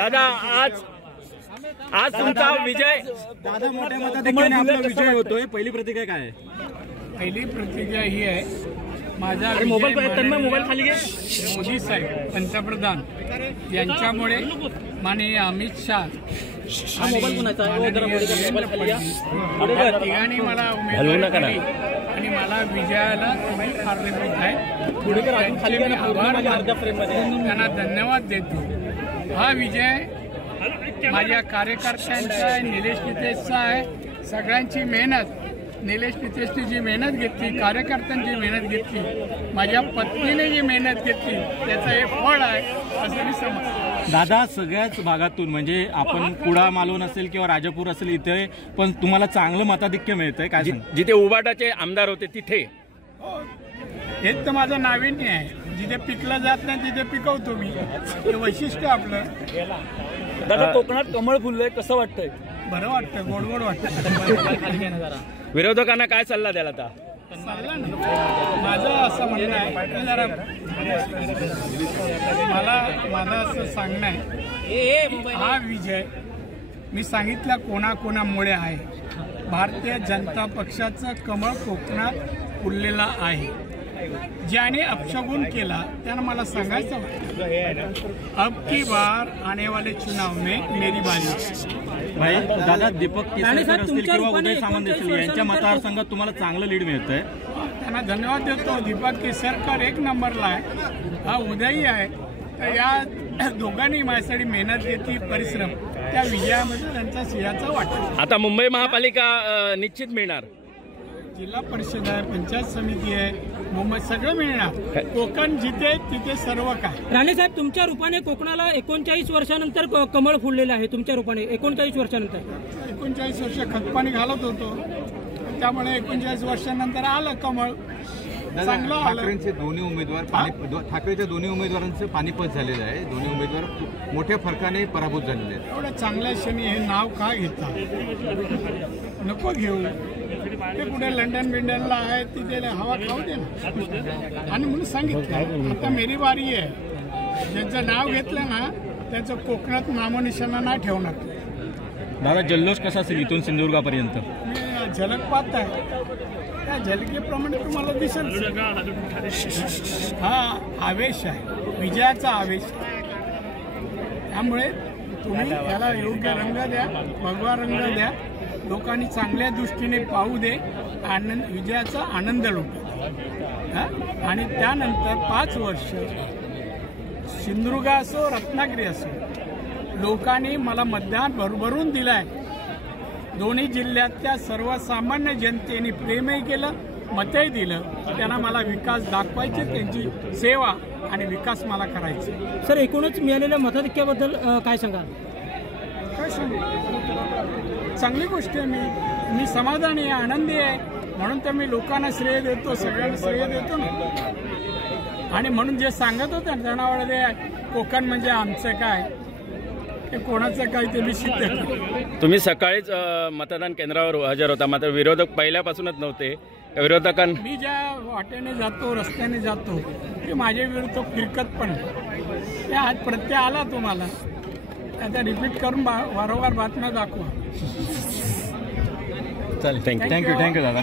दादा आज तुमचा विजय दादा मोठ्या मताधिक्याने आपला विजय होतोय। पहिली प्रतिक्रिया काय आहे? पहिली प्रतिक्रिया ही आहे, माझा मोबाईल खाली घे। मोदी साहेब पंतप्रधान यांच्यामुळे माननीय अमित शाह तिघांनी मला उमेदवारी दिली आणि मला विजयाला तुम्ही कारणीभूत आहे। त्यांना धन्यवाद देतो। हा विजय माझ्या कार्यकर्त्यांचा आहे, निलेश नितेशचा आहे। सगळ्यांची मेहनत, निलेश नितेशने जी मेहनत घेतली, कार्यकर्त्यांची मेहनत घेतली, माझ्या पत्नीने जी मेहनत घेतली, त्याचं हे फळ आहे असं मी समजतो। दादा सगळ्याच भागातून म्हणजे आपण कुडा मालवण असेल किंवा राजापूर असेल इथे पण तुम्हाला चांगलं मताधिक्य मिळतंय काय? जिथे उबाटाचे आमदार होते तिथे हेच तर माझं नाविन्य आहे। जिथे पिकलं जात नाही तिथे पिकवतो मी, हे वैशिष्ट्य आपलं। दादा कोकणात कमळ फुललंय, कसं वाटतंय? बरं वाटतं, गोड गोड वाटतं। विरोधकांना काय सल्ला द्याल आता? सल्ला नाही, माझं असं म्हणणं आहे, जरा माझं असं सांगणं आहे, हा विजय मी सांगितलं कोणाकोणामुळे आहे। भारतीय जनता पक्षाचं कमळ कोकणात फुललेला आहे। ज्याने अपशगुन केला त्यानं मला सांगायचं, अब की बार आने वाले चुनाव में मेरी बाजी। भाई दादा दीपक केसरकर असतील किंवा उदय सामंत असतील यांच्या मतदारसंघात तुम्हाला चांगलं लीड मिळतंय, त्यांना धन्यवाद देतो। दीपक केसरकर एक नंबरला आहे, हा उदयही आहे। तर या दोघांनी माझ्यासाठी मेहनत घेतली, परिश्रम, त्या विजयामध्ये त्यांचा सिंहाचा वाटा। आता मुंबई महापालिका निश्चित मिळणार, जिल्हा परिषद आहे, पंचायत समिती आहे, मुंबई सगळं मिळणार। कोकण जिथे तिथे सर्व काय। राणे साहेब तुमच्या रूपाने कोकणाला 39 वर्षानंतर कमळ फुललेलं आहे। तुमच्या रूपाने 39 वर्षानंतर 39 वर्ष खतपाणी घालत होतो, त्यामुळे 39 वर्षानंतर आलं कमळ, चांगलं आलं। ठाकरेंचे दोन्ही उमेदवार ठाकरेच्या दोन्ही उमेदवारांचं पानिपत झालेलं आहे। दोन्ही उमेदवार मोठ्या फरकाने पराभूत झालेले आहेत। एवढ्या चांगल्या क्षणी हे नाव का घेता? नको घेऊ, ते कुठे लंडन बिंडनला आहे, तिथे हवा खाऊ दे ना। आणि म्हणून सांगितलं आता मेरी बारी आहे, ज्यांचं नाव घेतलं ना त्याचं कोकणात नामनिशाणा नाही ठेवणार। दादा जल्लोष कसा असेल इथून सिंधुदुर्गापर्यंत? मी झलक पाहत आहे, त्या झलकेप्रमाणे तुम्हाला दिसेल। हा आवेश आहे, विजयाचा आवेश, त्यामुळे तुम्ही त्याला योग्य रंग द्या, भगवा रंग द्या, लोकांनी चांगल्या दृष्टीने पाहू दे, आनंद, विजयाचा आनंद लुटू। आणि त्यानंतर 5 वर्ष सिंधुदुर्ग असो रत्नागिरी असो, लोकांनी मला मतदान भरभरून दिलंय। दोन्ही जिल्ह्यातल्या सर्वसामान्य जनतेने प्रेमही केलं, मतही दिलं। त्यांना मला विकास दाखवायचे, त्यांची सेवा आणि विकास मला करायचे। सर एकूणच मिळालेल्या मताधिक्याबद्दल काय सांगाल? काय सांगू, चांगली गोष्ट आहे। मी समाधानी आहे, आनंदी आहे, म्हणून तर मी लोकांना श्रेय देतो, सगळ्यांना श्रेय देतो ना। आणि म्हणून जे सांगत होते जनावर ते कोकण म्हणजे आमचं काय, ते कोणाचं काय ते मी सिद्ध केलं। तुम्ही सकाळीच मतदान केंद्रावर हजर होता, मात्र विरोधक पहिल्यापासूनच नव्हते। मी ज्या वाटेने जातो, रस्त्याने जातो, ते माझ्या विरुद्ध फिरकत पण ते आज प्रत्यय आला तुम्हाला, आता रिपीट करून वारंवार बातम्या दाखवा। चालेल, थँक्यू दादा।